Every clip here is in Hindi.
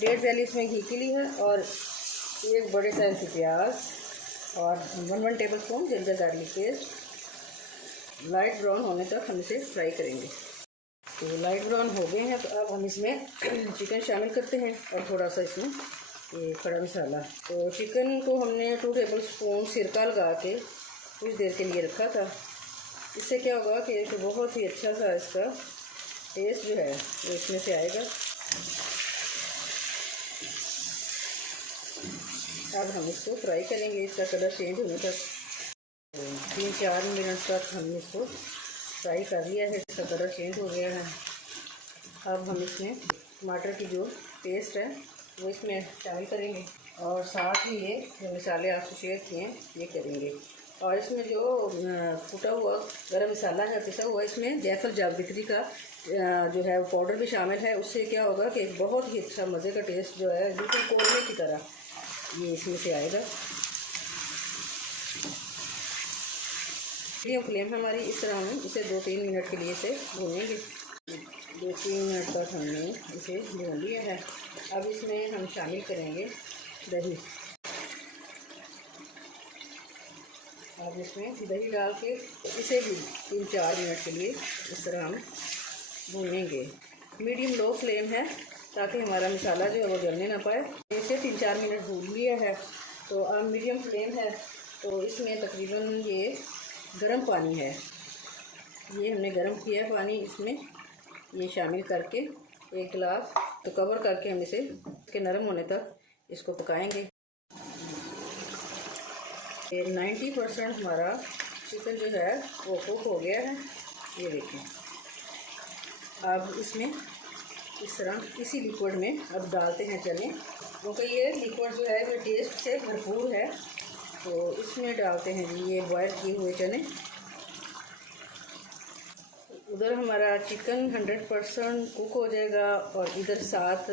1.5 जैली इसमें घी की ली है और एक बड़े साइज की प्याज और 1 table spoon ginger garlic paste. Light brown होने तक हम इसे फ्राई करेंगे। तो लाइट ब्राउन हो गए हैं, तो अब हम इसमें चिकन शामिल करते हैं और थोड़ा सा इसमें ये खड़ा मसाला। तो चिकन को हमने 2 टेबल स्पून सिरका लगा के कुछ देर के लिए रखा था। इससे क्या होगा कि तो बहुत ही अच्छा सा इसका टेस्ट जो है वो इसमें से आएगा। अब हम इसको फ्राई करेंगे, इसका कलर चेंज होने तक। 3-4 मिनट तक हमने इसको फ्राई कर लिया है, इसका कलर चेंज हो गया है। अब हम इसमें टमाटर की जो पेस्ट है वो इसमें शामिल करेंगे और साथ ही ये जो मसाले आपको शेयर किए हैं ये करेंगे। और इसमें जो कुटा हुआ गरम मसाला है पिसा हुआ, इसमें जायफल जावित्री का जो है पाउडर भी शामिल है। उससे क्या होगा कि बहुत ही अच्छा मज़े का टेस्ट जो है बिल्कुल कोरमे की तरह ये इसमें से आएगा। मीडियम फ्लेम हमारी, इस तरह हम इसे 2-3 मिनट के लिए इसे भूनेंगे। 2-3 मिनट तक हमने इसे भून लिया है। अब इसमें हम शामिल करेंगे दही। अब इसमें दही डाल के इसे भी 3-4 मिनट के लिए इस तरह हम भूनेंगे। मीडियम लो फ्लेम है ताकि हमारा मसाला जो है वो जलने ना पाए। इसे 3-4 मिनट भून लिया है। तो अब मीडियम फ्लेम है, तो इसमें तकरीबन ये गर्म पानी है, ये हमने गर्म किया है पानी, इसमें ये शामिल करके 1 गिलास तो कवर करके हम इसे इसके नरम होने तक इसको पकाएंगे। 90% हमारा चिकन जो है वो कुक हो गया है, ये देखें। अब इसमें इस तरह इसी लिक्विड में अब डालते हैं चने, क्योंकि ये लिक्विड जो है वो टेस्ट से भरपूर है। तो इसमें डालते हैं जी ये बॉयल किए हुए चने। उधर हमारा चिकन 100% कुक हो जाएगा और इधर साथ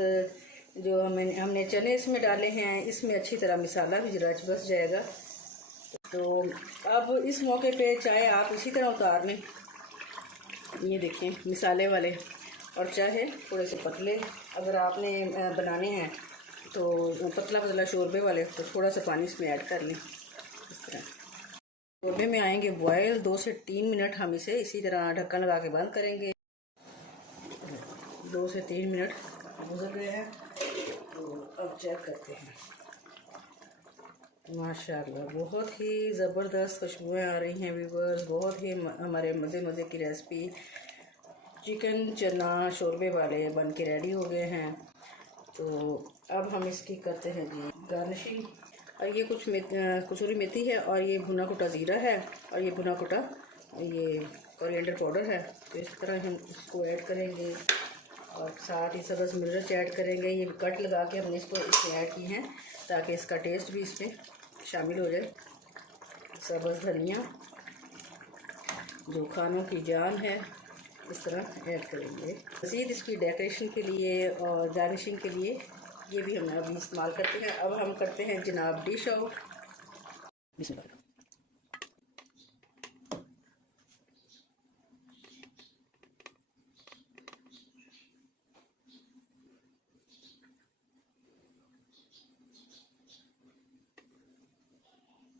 जो हमने चने इसमें डाले हैं, इसमें अच्छी तरह मसाला भी रच बस जाएगा। तो अब इस मौके पे चाहे आप इसी तरह उतार लें, ये देखें मसाले वाले, और चाहे थोड़े से पतले अगर आपने बनाने हैं तो पतला पतला शोरबे वाले, तो थोड़ा सा पानी इसमें ऐड कर लें। इस तरह शोरबे में आएंगे बॉयल। 2 से 3 मिनट हम इसे इसी तरह ढक्कन लगा के बंद करेंगे। 2 से 3 मिनट गुजर गए हैं, तो अब चेक करते हैं। माशाल्लाह बहुत ही ज़बरदस्त खुशबुएँ आ रही हैं व्यूवर्स। बहुत ही हमारे मज़े की रेसिपी चिकन चना शोरबे वाले बन के रेडी हो गए हैं। तो अब हम इसकी करते हैं जी गार्निशिंग। और ये कुछ कसूरी मेथी है और ये भुना कुटा ज़ीरा है और ये भुना कुटा ये कोरिएंडर पाउडर है। तो इस तरह हम इसको ऐड करेंगे और साथ ही सब्ज़ मिर्च ऐड करेंगे। ये कट लगा के हमने इसको इसमें ऐड की हैं ताकि इसका टेस्ट भी इसमें शामिल हो जाए। सब्ज़ धनिया जो खानों की जान है, इस तरह ऐड करेंगे। मज़ीद इसकी डेकोरेशन के लिए और गार्निशिंग के लिए ये भी हम अभी इस्तेमाल करते हैं। अब हम करते हैं जनाब डिश आउट। बिस्मिल्लाह।